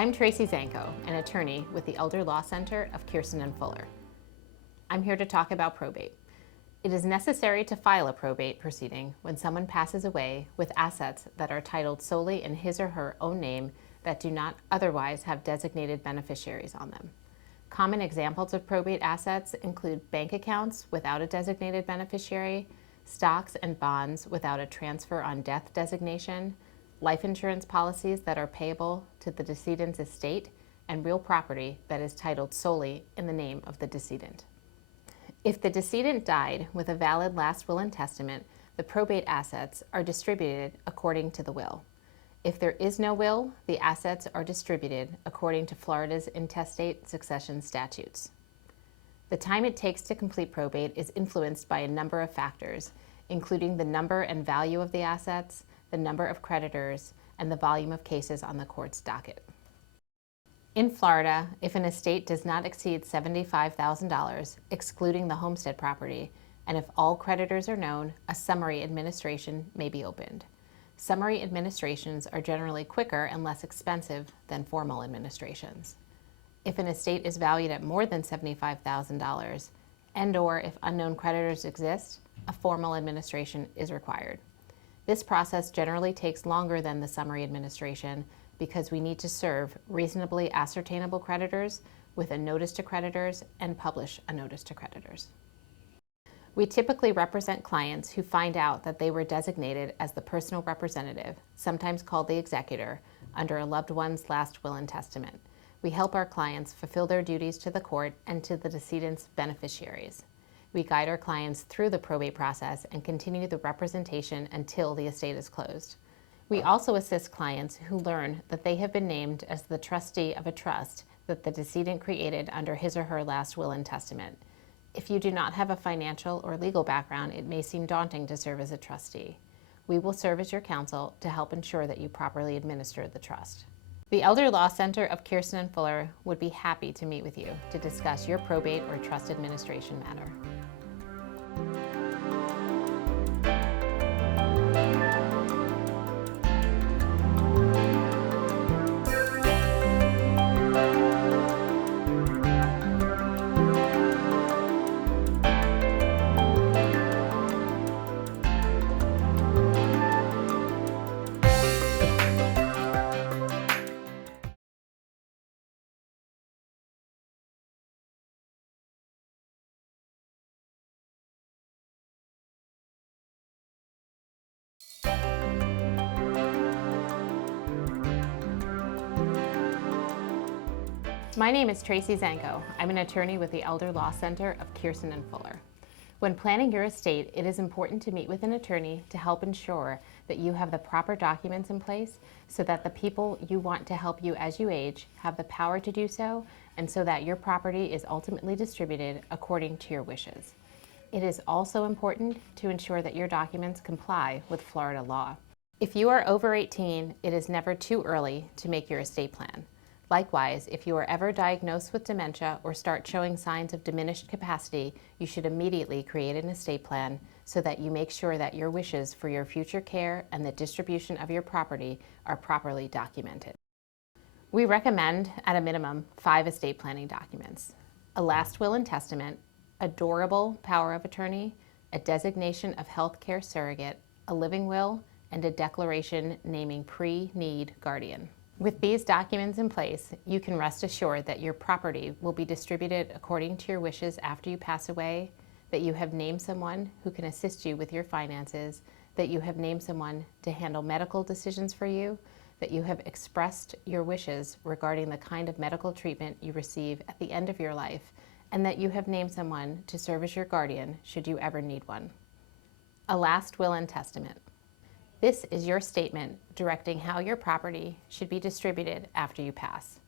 I'm Tracy Zanko, an attorney with the Elder Law Center of Kirsten & Fuller. I'm here to talk about probate. It is necessary to file a probate proceeding when someone passes away with assets that are titled solely in his or her own name that do not otherwise have designated beneficiaries on them. Common examples of probate assets include bank accounts without a designated beneficiary, stocks and bonds without a transfer on death designation, life insurance policies that are payable to the decedent's estate, and real property that is titled solely in the name of the decedent. If the decedent died with a valid last will and testament, the probate assets are distributed according to the will. If there is no will, the assets are distributed according to Florida's intestate succession statutes. The time it takes to complete probate is influenced by a number of factors, including the number and value of the assets, the number of creditors, and the volume of cases on the court's docket. In Florida, if an estate does not exceed $75,000, excluding the homestead property, and if all creditors are known, a summary administration may be opened. Summary administrations are generally quicker and less expensive than formal administrations. If an estate is valued at more than $75,000, and/or if unknown creditors exist, a formal administration is required. This process generally takes longer than the summary administration because we need to serve reasonably ascertainable creditors with a notice to creditors and publish a notice to creditors. We typically represent clients who find out that they were designated as the personal representative, sometimes called the executor, under a loved one's last will and testament. We help our clients fulfill their duties to the court and to the decedent's beneficiaries. We guide our clients through the probate process and continue the representation until the estate is closed. We also assist clients who learn that they have been named as the trustee of a trust that the decedent created under his or her last will and testament. If you do not have a financial or legal background, it may seem daunting to serve as a trustee. We will serve as your counsel to help ensure that you properly administer the trust. The Elder Law Center of Kirsten & Fuller would be happy to meet with you to discuss your probate or trust administration matter. My name is Tracy Zanko. I'm an attorney with the Elder Law Center of Kirsten & Fuller. When planning your estate, it is important to meet with an attorney to help ensure that you have the proper documents in place so that the people you want to help you as you age have the power to do so, and so that your property is ultimately distributed according to your wishes. It is also important to ensure that your documents comply with Florida law. If you are over 18, it is never too early to make your estate plan. Likewise, if you are ever diagnosed with dementia or start showing signs of diminished capacity, you should immediately create an estate plan so that you make sure that your wishes for your future care and the distribution of your property are properly documented. We recommend, at a minimum, 5 estate planning documents: a last will and testament, a durable power of attorney, a designation of healthcare surrogate, a living will, and a declaration naming pre-need guardian. With these documents in place, you can rest assured that your property will be distributed according to your wishes after you pass away, that you have named someone who can assist you with your finances, that you have named someone to handle medical decisions for you, that you have expressed your wishes regarding the kind of medical treatment you receive at the end of your life, and that you have named someone to serve as your guardian should you ever need one. A last will and testament. This is your statement directing how your property should be distributed after you pass.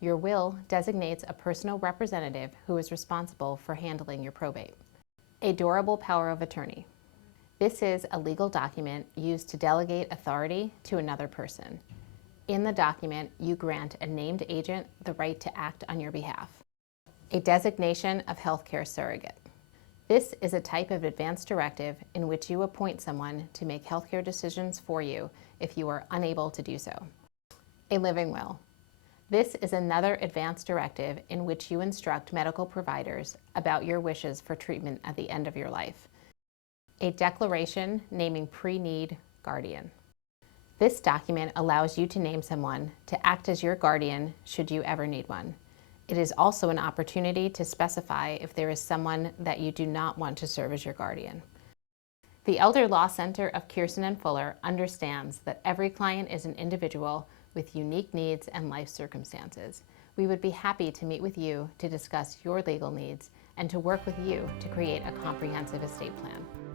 Your will designates a personal representative who is responsible for handling your probate. A durable power of attorney. This is a legal document used to delegate authority to another person. In the document, you grant a named agent the right to act on your behalf. A designation of healthcare surrogate. This is a type of advance directive in which you appoint someone to make healthcare decisions for you if you are unable to do so. A living will. This is another advance directive in which you instruct medical providers about your wishes for treatment at the end of your life. A declaration naming pre-need guardian. This document allows you to name someone to act as your guardian should you ever need one. It is also an opportunity to specify if there is someone that you do not want to serve as your guardian. The Elder Law Center of Kirsten and Fuller understands that every client is an individual with unique needs and life circumstances. We would be happy to meet with you to discuss your legal needs and to work with you to create a comprehensive estate plan.